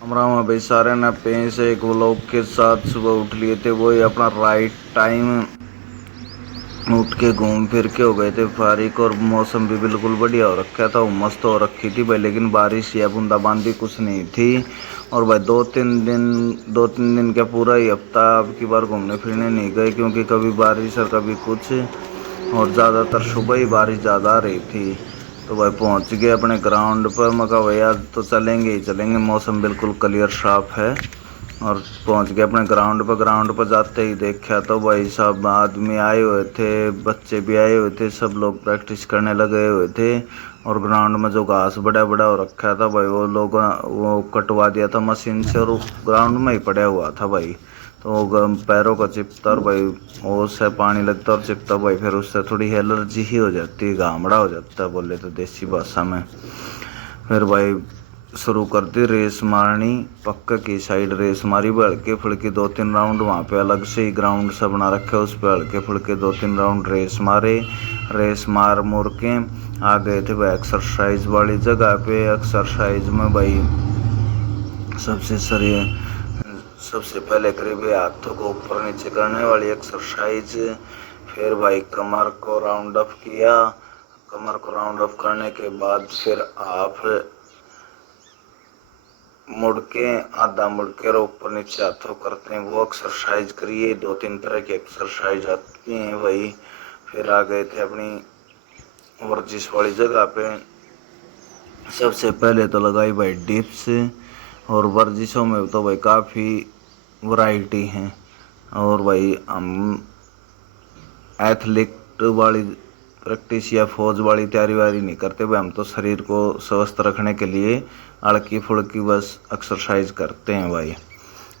हमारा वहाँ भाई सारे ने पे से एक व्लॉग के साथ सुबह उठ लिए थे, वही अपना राइट टाइम उठ के घूम फिर के हो गए थे फारिग। और मौसम भी बिल्कुल बढ़िया हो रखा था, उमस तो हो रखी थी भाई, लेकिन बारिश या बूंदाबांदी कुछ नहीं थी। और भाई दो तीन दिन क्या पूरा ही हफ्ता अब की बार घूमने फिरने नहीं गए, क्योंकि कभी बारिश और कभी कुछ, और ज़्यादातर सुबह ही बारिश ज़्यादा आ रही थी। तो भाई पहुंच गए अपने ग्राउंड पर। मैं कहा भाई आज तो चलेंगे ही चलेंगे, मौसम बिल्कुल क्लियर साफ है। और पहुंच गए अपने ग्राउंड पर जाते ही देखा तो भाई सब आदमी आए हुए थे, बच्चे भी आए हुए थे, सब लोग प्रैक्टिस करने लगे हुए थे। और ग्राउंड में जो घास बड़ा बड़ा हो रखा था भाई, वो कटवा दिया था मशीन से, और ग्राउंड में ही पड़ा हुआ था भाई। तो पैरों का चिपता, और भाई वो उससे पानी लगता और चिपता भाई, फिर उससे थोड़ी एलर्जी ही हो जाती है, घामड़ा हो जाता है बोले तो देसी भाषा में। फिर भाई शुरू कर दी रेस मारनी, पक्का की साइड रेस मारी, हल्के फुल्के 2-3 राउंड वहाँ पे अलग से ही ग्राउंड सा बना रखे, उस पर हल्के फुल्के 2-3 राउंड रेस मारे। रेस मार मुर के आ गए थे भाई एक्सरसाइज वाली जगह पे। एक्सरसाइज में भाई सबसे सरी सबसे पहले करीब हाथों को ऊपर नीचे करने वाली एक्सरसाइज। फिर भाई कमर को राउंड अप किया। कमर को राउंड अप करने के बाद फिर आप मुड़ के आधा मुड़ के और ऊपर नीचे हाथों करते हैं, वो एक्सरसाइज करिए। 2-3 तरह की एक्सरसाइज आती हैं भाई। फिर आ गए थे अपनी वर्जिश वाली जगह पे। सबसे पहले तो लगाई भाई डिप्स। और वर्जिशों में तो भाई काफ़ी वैरायटी हैं। और भाई हम एथलीट वाली प्रैक्टिस या फौज वाली तैयारी वारी नहीं करते भाई, हम तो शरीर को स्वस्थ रखने के लिए हल्की फुल्की बस एक्सरसाइज करते हैं भाई।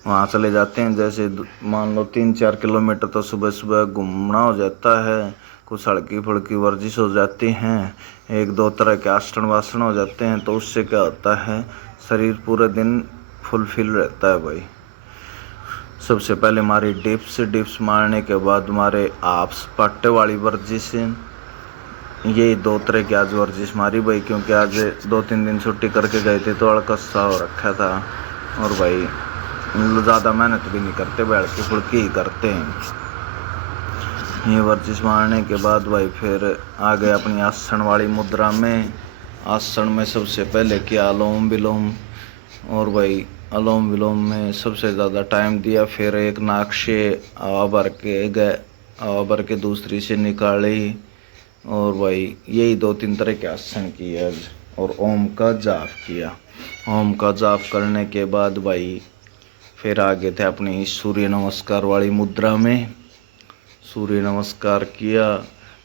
वहाँ चले जाते हैं, जैसे मान लो 3-4 किलोमीटर तो सुबह सुबह घूमना हो जाता है, कुछ हल्की फुल्की वर्जिश हो जाती हैं, 1-2 तरह के आसन वासन हो जाते हैं। तो उससे क्या होता है, शरीर पूरे दिन फुलफिल रहता है भाई। सबसे पहले हमारी डिप्स मारने के बाद हमारे आपस पट्टे वाली वर्जिश, ये 2 तरह की आज वर्जिश मारी भाई, क्योंकि आज 2-3 दिन छुट्टी करके गए थे तो अड़कस सा हो रखा था। और भाई ज़्यादा मेहनत भी नहीं करते, बैठ के फुल्की ही करते हैं। ये वर्जिश मारने के बाद भाई फिर आ गए अपनी आसन वाली मुद्रा में। आसन में सबसे पहले किया अनुलोम विलोम। और भाई अनुलोम विलोम में सबसे ज़्यादा टाइम दिया। फिर एक नाक से हवा भर के गए, हवा भर के दूसरी से निकाली। और भाई यही 2-3 तरह के आसन किए आज। और ओम का जाप किया। ओम का जाप करने के बाद भाई फिर आगे थे अपनी सूर्य नमस्कार वाली मुद्रा में। सूर्य नमस्कार किया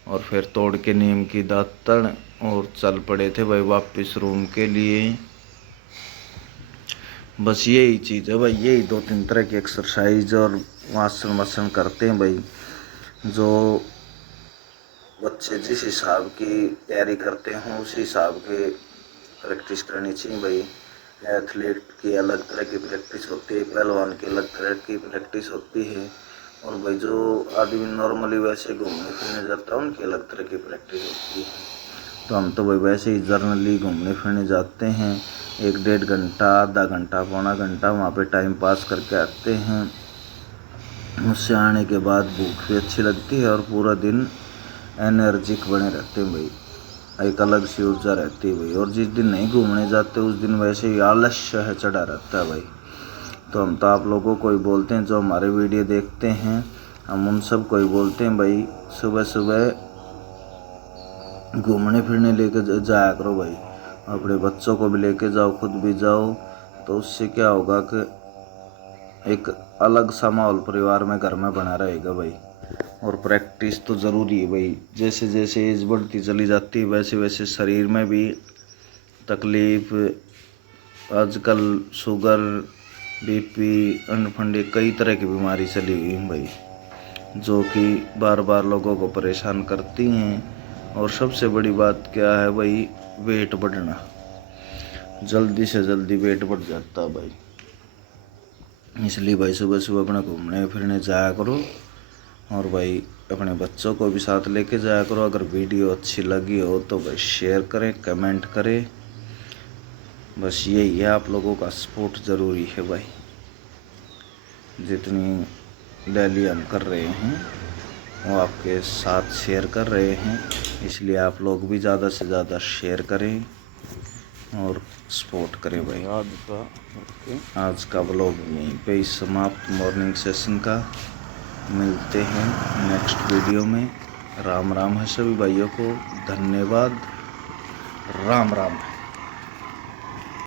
और फिर तोड़ के नीम की दातन और चल पड़े थे भाई वापस रूम के लिए। बस यही चीज़ है भाई, यही 2-3 तरह की एक्सरसाइज और आसन वासन करते हैं भाई। जो बच्चे जिस हिसाब की तैयारी करते हों उस हिसाब के प्रैक्टिस करनी चाहिए भाई। एथलीट की अलग तरह की प्रैक्टिस होती है, पहलवान की अलग तरह की प्रैक्टिस होती है। और भाई जो आदमी नॉर्मली वैसे घूमने फिरने जाता है उनकी अलग तरह की प्रैक्टिस होती है। तो हम तो भाई वैसे ही जर्नली घूमने फिरने जाते हैं, 1-1.5 घंटा, आधा घंटा, पौना घंटा वहाँ पे टाइम पास करके आते हैं। उससे आने के बाद भूख भी अच्छी लगती है और पूरा दिन एनर्जिक बने रहते हैं भाई, एक अलग सी ऊर्जा रहती है भाई। और जिस दिन नहीं घूमने जाते उस दिन वैसे ही आलस्य है चढ़ा रहता है भाई। तो हम तो आप लोगों को ही बोलते हैं जो हमारे वीडियो देखते हैं, हम उन सब को ही बोलते हैं भाई सुबह सुबह घूमने फिरने लेके जाया करो भाई। अपने बच्चों को भी लेके जाओ, खुद भी जाओ। तो उससे क्या होगा कि एक अलग सा माहौल परिवार में घर में बना रहेगा भाई। और प्रैक्टिस तो ज़रूरी है भाई, जैसे जैसे एज बढ़ती चली जाती है वैसे वैसे शरीर में भी तकलीफ़, आजकल शुगर, बीपी, अनफंडे कई तरह की बीमारी चली हुई है भाई, जो कि बार बार लोगों को परेशान करती हैं। और सबसे बड़ी बात क्या है भाई, वेट बढ़ना, जल्दी से जल्दी वेट बढ़ जाता है भाई। इसलिए भाई सुबह सुबह अपना घूमने फिरने जाया करो। और भाई अपने बच्चों को भी साथ लेके जाया करो। अगर वीडियो अच्छी लगी हो तो भाई शेयर करें, कमेंट करें। बस यही है, आप लोगों का सपोर्ट ज़रूरी है भाई। जितनी डेली हम कर रहे हैं वो आपके साथ शेयर कर रहे हैं, इसलिए आप लोग भी ज़्यादा से ज़्यादा शेयर करें और सपोर्ट करें भाई। आज का व्लॉग यहीं पे ही समाप्त, मॉर्निंग सेशन का। मिलते हैं नेक्स्ट वीडियो में। राम राम है सभी भाइयों को, धन्यवाद, राम राम।